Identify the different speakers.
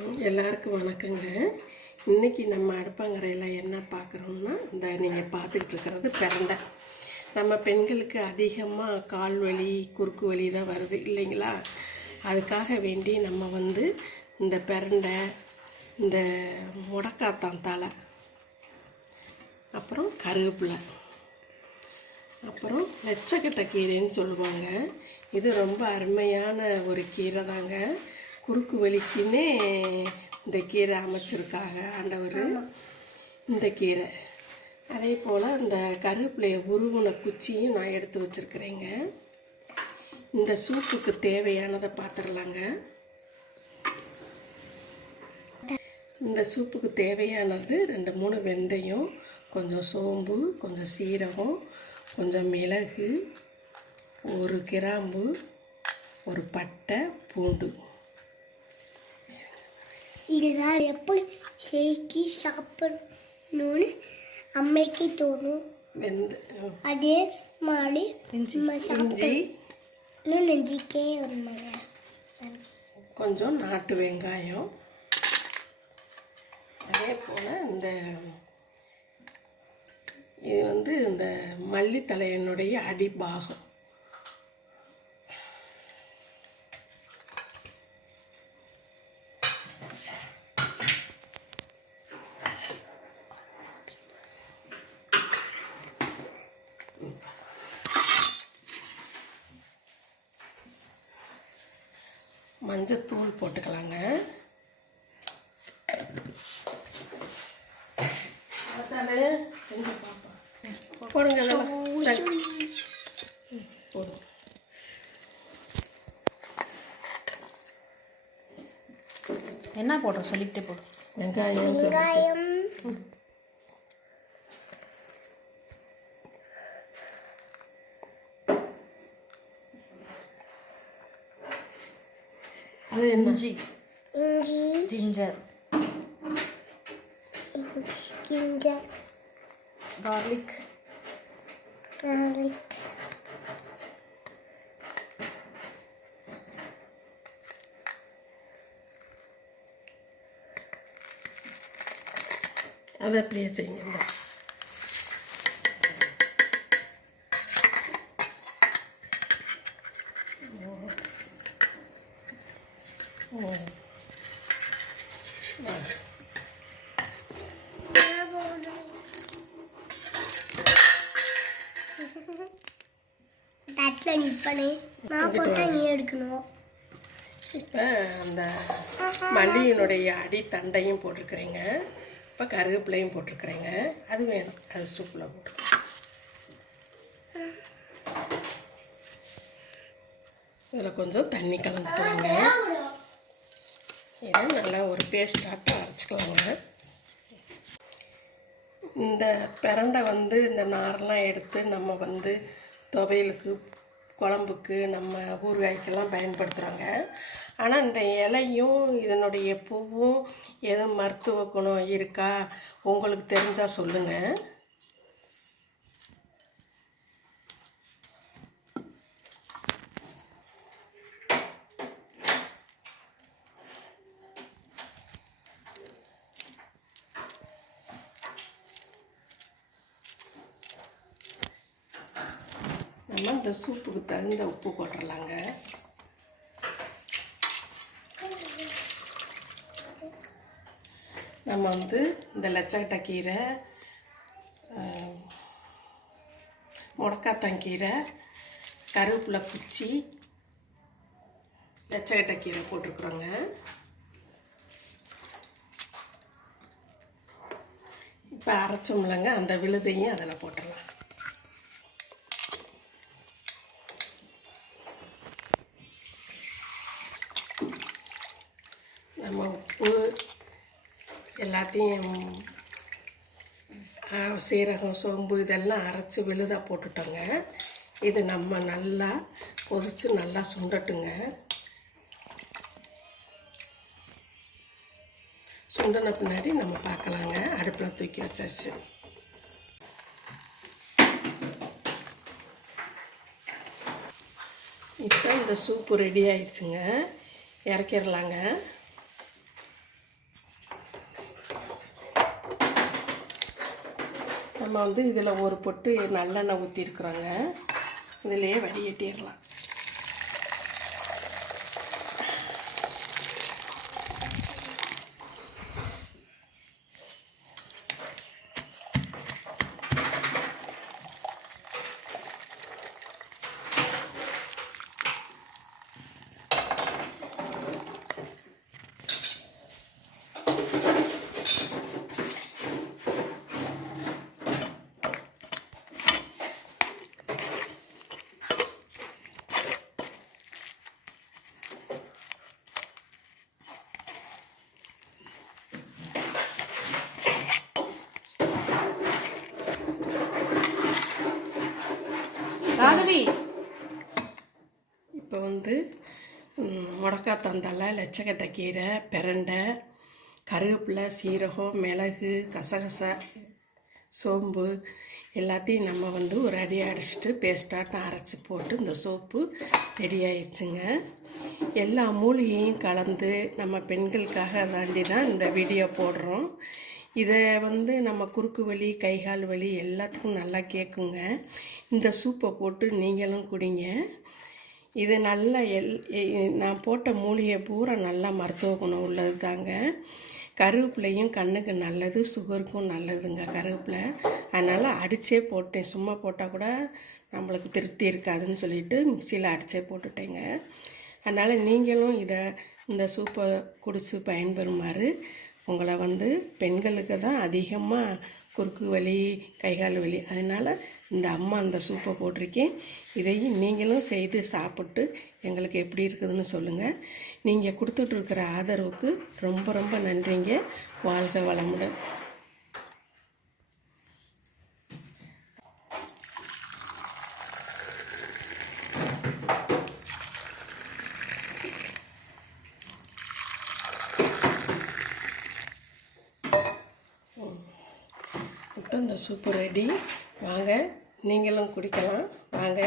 Speaker 1: எல்லாருக்கும் வணக்கங்க. இன்னைக்கு நம்ம அடுப்பங்கரையில் என்ன பார்க்குறோம்னா இந்த நீங்கள் பார்த்துக்கிட்டு இருக்கிறது பிறண்டை நம்ம பெண்களுக்கு அதிகமாக கால் வலி குறுக்கு வலி தான் வருது இல்லைங்களா? அதுக்காக வேண்டி நம்ம வந்து இந்த பிறண்டை இந்த முடக்காத்தான் தலை அப்புறம் கருவேப்பிலை அப்புறம் லட்சக்கட்டை கீரைன்னு சொல்லுவாங்க. இது ரொம்ப அருமையான ஒரு கீரை தாங்க. குறுக்கு வலிக்குன்னே இந்த கீரை அமைச்சிருக்காங்க ஆண்டவர். இந்த கீரை. அதே போல் இந்த கருவேப்பிலையை உருவின குச்சியும் நான் எடுத்து வச்சுருக்கிறேங்க. இந்த சூப்புக்கு தேவையானதை பார்த்துடலாங்க இந்த சூப்புக்கு தேவையானது ரெண்டு மூணு வெந்தயம் கொஞ்சம் சோம்பு கொஞ்சம் சீரகம் கொஞ்சம் மிளகு ஒரு கிராம்பு ஒரு பட்டை பூண்டு.
Speaker 2: இதுதான் எப்படி ஷேக்கி சாப்பிடணும்னு அம்மைக்கு தோணும்.
Speaker 1: வெந்த
Speaker 2: அதே மாதிரி சாப்பிடணும். நெஞ்சிக்கே ஒரு மழை
Speaker 1: கொஞ்சம் நாட்டு வெங்காயம். அதே போல் இந்த இது வந்து இந்த மல்லித்தலையனுடைய அடிபாகம். மஞ்சத்தூள் போட்டுக்கலாங்க? போடுங்க போடுங்க
Speaker 3: என்ன போடுற? சொல்லிக்கிட்டே போடு
Speaker 1: வெங்காயம்
Speaker 2: வெங்காயம். ഇഞ്ചി.
Speaker 3: ഇഞ്ചി.
Speaker 2: Ginger.
Speaker 1: Ginger. Garlic. Garlic. Other place ചെയ്യുന്നുണ്ട്
Speaker 2: தட்டில் நிற்பனே நான் போட்டால் நீ எடுக்கணும்?
Speaker 1: இப்போ அந்த மல்லியினுடைய அடி தண்டையும் போட்டிருக்கிறேங்க. இப்போ கருவேப்பிலையும் போட்டிருக்கிறேங்க. அது வேணும். அது சூப்பில் போட்டு இதில் கொஞ்சம் தண்ணி கலந்துக்கலாங்க இதை நல்லா ஒரு பேஸ்டாட்டம் அரைச்சிக்கலாங்க இந்த பிரண்டை வந்து இந்த நாரெல்லாம் எடுத்து நம்ம வந்து துவையலுக்கு குழம்புக்கு நம்ம ஊறுகாய்க்கெல்லாம் பயன்படுத்துகிறோங்க ஆனால் இந்த இலையும் இதனுடைய பூவும் எதுவும் மருத்துவ குணம் இருக்கா உங்களுக்கு தெரிஞ்சால் சொல்லுங்கள் நம்ம இந்த சூப்புக்கு தகுந்த உப்பு போட்டுடலாங்க நம்ம வந்து இந்த லச்சக்கட்டை கீரை முடக்காத்தங்கீரை கருவேப்பிலை குச்சி லச்சக்கட்டை கீரை போட்டிருக்குறோங்க. இப்போ அரைச்சோம்லங்க அந்த விழுதையும் அதில் போட்டுருங்க நம்ம உப்பு எல்லாத்தையும் சீரகம் சோம்பு இதெல்லாம் அரைச்சி விழுதா போட்டுட்டோங்க. இது நம்ம நல்லா கொதித்து நல்லா சுண்டட்டுங்க. சுண்டின பின்னாடி நம்ம பார்க்கலாங்க. அடுப்பில் தூக்கி வச்சாச்சு. இப்போ இந்த சூப்பு ரெடி ஆயிடுச்சுங்க. இறக்கிடலாங்க நம்ம வந்து இதில் ஒரு பொட்டு நல்லெண்ணெய் ஊற்றிருக்குறோங்க இதிலையே வடிகட்டிடலாம்.
Speaker 3: ராகவி
Speaker 1: இப்போ வந்து ம், தந்தலை லட்சக்கட்டை கீரை பெரண்டை கருவேப்பிலை சீரகம் மிளகு கசகசை சோம்பு எல்லாத்தையும் நம்ம வந்து ஒரு அடி அடிச்சிட்டு பேஸ்ட்டாட்டம் அரைச்சி போட்டு இந்த சோப்பு ரெடி ஆயிடுச்சுங்க. எல்லா மூலிகையும் கலந்து நம்ம பெண்களுக்காக தாண்டி தான் இந்த வீடியோ போடுறோம். இதை வந்து நம்ம குறுக்கு வலி கைகால் வலி எல்லாத்துக்கும் நல்லா கேட்குங்க இந்த சூப்பை போட்டு நீங்களும் குடிங்க. இது நல்லா எல் நான் போட்ட மூலிகை பூரா நல்லா மருத்துவ குணம் உள்ளது தாங்க கருவேப்பிலையும் கண்ணுக்கு நல்லது சுகருக்கும் நல்லதுங்க கருவேப்பிலை. அதனால் அடித்தே போட்டேன். சும்மா போட்டால் கூட நம்மளுக்கு திருப்தி இருக்காதுன்னு சொல்லிட்டு மிக்சியில் அடித்தே போட்டுட்டேங்க. அதனால் நீங்களும் இதை இந்த சூப்பை குடித்து பயன்பெறுமாறு உங்களை வந்து பெண்களுக்கு தான் அதிகமாக குறுக்கு வலி கைகால் வலி. அதனால் இந்த அம்மா அந்த சூப்பை போட்டிருக்கேன். இதையும் நீங்களும் செய்து சாப்பிட்டு எங்களுக்கு எப்படி இருக்குதுன்னு சொல்லுங்கள் நீங்கள் கொடுத்துட்ருக்கிற ஆதரவுக்கு ரொம்ப ரொம்ப நன்றிங்க. வாழ்க வளமுடன் இப்போ இந்த சூப்பு ரெடி வாங்க நீங்களும் குடிக்கலாம். வாங்க.